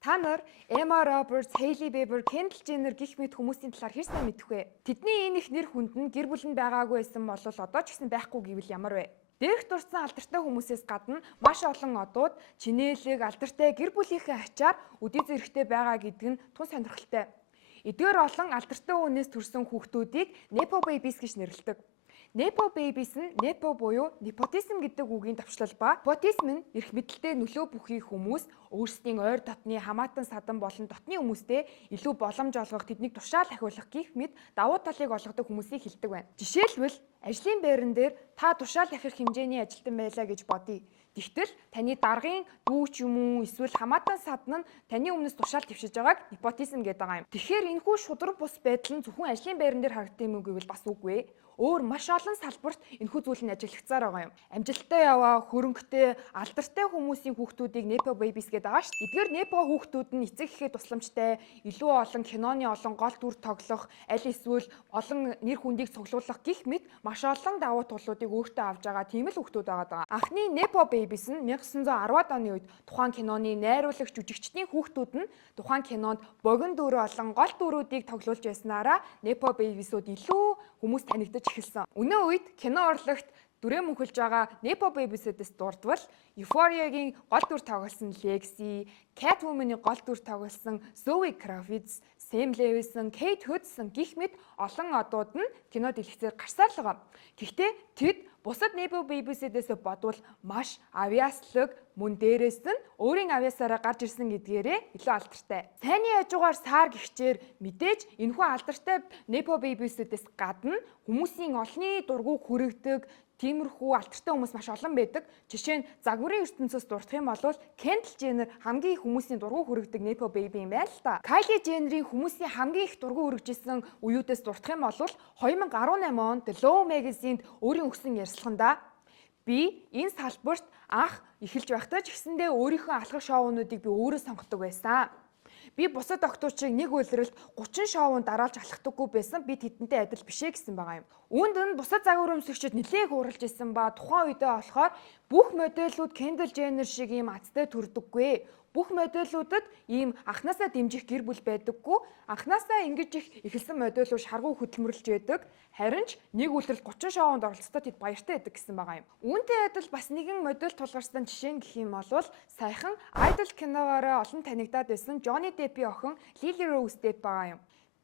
Та нар Emma Roberts, Hailey Bieber, Kendall Jenner гэх мэт хүмүүсийн талаар хэр сайн мэдэх вэ? Тэдний энэ их нэр хүнд нь гэр бүл нь байгаагүй байсан бол одоо ч гэсэн байхгүй гэвэл ямар вэ? Дээрх дурсан алдартай хүмүүсээс гадна маш олон одууд чинээлэг, алдартай гэр бүлийнхээ ачаар үдий зэрэгтэй байгаа гэдэг нь тун сонирхолтой. Эдгээр олон алдартай хүнээс төрсэн хүүхдүүдийг Nepo babies гэж нэрлэдэг. Nepo babies нь Nepo буюу nepotism гэдэг үгийн товчлол ба nepotism нь эрх мэдэлтэй нөлөө бүхий хүмүүс өөрсдийн ойр дотны хамаатан садан болон дотны хүмүүстэй илүү боломж олгох, тэднийг тушаал ахиулах гэх мэт давуу талыг олгодог хүмүүсийг хэлдэг байна. Жишээлбэл ажлын байран дээр та тушаал ахих хэмжээний ажилтан байлаа гэж бодъё. Тэгтэл таны даргын дүү ч юм уу эсвэл хамаатан садан нь таны өмнөөс тушаал твшиж байгааг nepotism гэдэг байгаа юм. Тэгэхээр энэхүү шудраг бус байдал нь зөвхөн ажлын байран дээр харагддаг юм гэвэл бас үгүй. Өөр маш олон салбарт энэхүү зүйл нь ажиглагдсаар байгаа юм. Амжилттай яваа, хөрөнгөтэй, алдартай хүмүүсийн хүүхдүүдийг Nepo babies гэдэг байгаа шүү дээ. Эдгээр Nepo хүүхдүүд нь эцэг гэхэд тусламжтай, илүү олон киноны олон гол дүр тоглох, аль эсвэл олон нэр хүндийг цуглуулах гэх мэт маш олон давуу талуудыг өөртөө авж байгаа тийм л хүүхдүүд байгаа. Анхны Nepo babies нь 1910-ад оны үед тухайн киноны найруулагч жүжигчдийн хүүхдүүд нь тухайн кинонд богино дүр болон гол дүрүүдийг тоглуулж байснараа Nepo babies-ууд илүү хүмүүс танигдаж эхэлсэн. Өнөө үед кино урлагт дүрээ мөнхөлж байгаа Nepo babies-ээс дурдвал Euphoria-гийн гол дүр тоглосон Lexi, Catwoman-ы гол дүр тоглосон Zoe Kravitz, Sam Levinson, Kate Hudson гэх мэт олон одууд нь кино дэлгэцээр гарсаар л байгаа. Гэхдээ тэд бусад Nepo babies-ээс бодвол маш авьяаслаг, мөн дээрээс нь өөрийн авьяасаараа гарч ирсэн гэдгээрээ илүү алдартай. Сайнны хажуугаар саар гихчээр мэдээж энэхүү алдартай Nepo babies-ээс гадна хүмүүсийн олонний дургуг хүрэгдэг тиймэрхүү алдартай хүмүүс маш олон байдаг. Жишээ нь загварын ертөнцөөс дурдах юм бол Kendall Jenner хамгийн их хүмүүсийн дургуй хүрэгдэг Nepo baby юм байна л та. Kylie Jenner-ийн хүмүүсийн хамгийн их дургуй хүрэгжсэн үеүүдээс дурдах юм бол 2018 онд Low Magazine-д өөрийн өгсөн ярилцлаганда би энэ салбарт анх эхэлж байхдаа ч гэсэндээ өөрийнхөө алхах шоунуудыг би өөрөө сонгодог байсан. Би бусад докторчийг нэг үйлрэлд 30 шоунд дараалж алхдаггүй байсан. Би тэдэнтэй адил бишээ гэсэн байгаа юм. Үүнд нь бусад загвар өмсөгчид нэлээд хууралж исэн ба тухайн үедээ болохоор бүх модельүүд Kendall Jenner шиг ийм азтай төрдөггүй. Бүх модельүүдэд ийм анханасаа дэмжих гэр бүл байдаггүй. Анханасаа ингэж их эхэлсэн модельүүд шаргуу хөдөлмөрлж байдаг. Харин ч нэг үйлрэлд 30 шоунд оролцоход тэд баяртай байдаг гэсэн байгаа юм. Үүнтэй адил бас нэгэн модель тулгарсан жишээ гэх юм бол саяхан Idol киногоороо олон танигдаад байсан Johnny Depp-ийн охин Lily Rose Depp байгаа юм.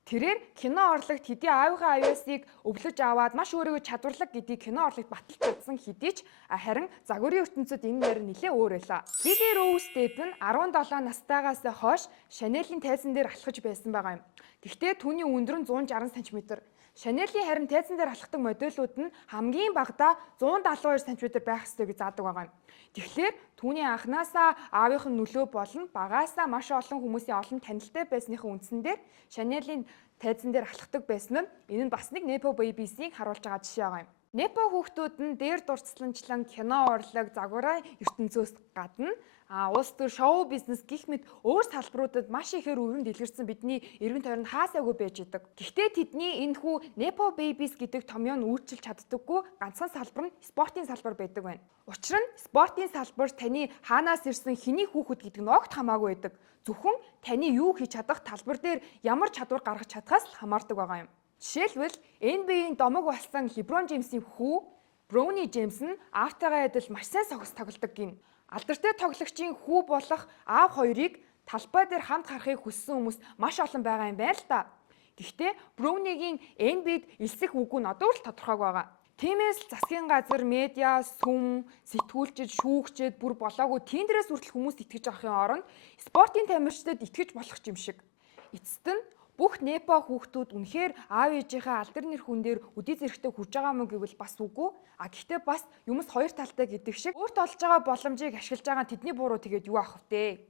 Тэрээр кино урлагт хэдий аавынхаа авьяасыг өвлөж аваад маш өөрийгөө чадварлаг гэдгийг кино урлагт баталж чадсан хэдий ч харин загварын ертөнцид энэ нэр нэлээ өөр байлаа. Lily Rose Depp нь 17 настайгаас хойш Chanel-ийн тайзан дээр алхаж байсан байгаа юм. Гэхдээ түүний өндөр нь 160 см. Chanel-ийн харин тайзан дээр алхдаг модельүүд нь хамгийн багадаа 172 см байх ёстой гэж заадаг байгаа юм. Тэгэхээр түүний анханасаа аавынх нь нөлөө болон багаасаа маш олон хүмүүсийн олон танилтай байсныхаа үндсэн дээр Chanel-ийн тайзан дээр алхдаг байсан нь энэ нь бас нэг Nepo babies-ийг харуулж байгаа жишээ байгаа юм. Nepo хүүхдүүд нь дээр дурдсаланчлан кино урлаг, загварын ертөнцөөс гадна улс төр шоу бизнес гэх мэт өөр салбаруудад маш ихээр өвөрмд дэлгэрсэн бидний эргэн тойронд хаасаагүй байж идэг. Гэхдээ тэдний энэхүү Nepo babies гэдэг томьёо нь үйлчилж чаддаггүй ганцхан салбар нь спортын салбар байдаг байна. Учир нь спортын салбар таны хаанаас ирсэн хэний хүүхэд гэдэг нь огт хамаагүй байдаг. Зөвхөн таны юу хийж чадах талбар дээр ямар чадвар гаргаж чадхаас л хамаардаг байгаа юм. Жишээлбэл NBA-ийн домог болсон LeBron James-ийн хүү Bronny James нь аавтайгаа адил маш сайн согс тоглодог гин. Алдартай тоглогчийн хүү болох аав хоёрыг талбай дээр хамт харахыг хүссэн хүмүүс маш олон байгаа юм байна л та. Гэхдээ Bronny-гийн NBA-д элсэх үгүй нь одоо л тодорхойг байгаа. Тиймээс засгийн газар, медиа, сүм, сэтгүүлчид, шүүгчид бүр болоогүй тиймдрээс хүртэл хүмүүс итгэж авахын оронд спортын тамирчдад итгэж болох юм шиг. Эцэст нь бүх Nepo хүүхдүүд үнэхээр аав ээжийнхээ алдар нэр хүн дээр үдий зэрэгтэй хүрж байгаа мó гэвэл бас үгүй. Гэхдээ бас юмс хоёр талтай гэдэг шиг өөрт олж байгаа боломжийг ашиглаж байгаа тэдний буруу тэгээд юу авах вэ?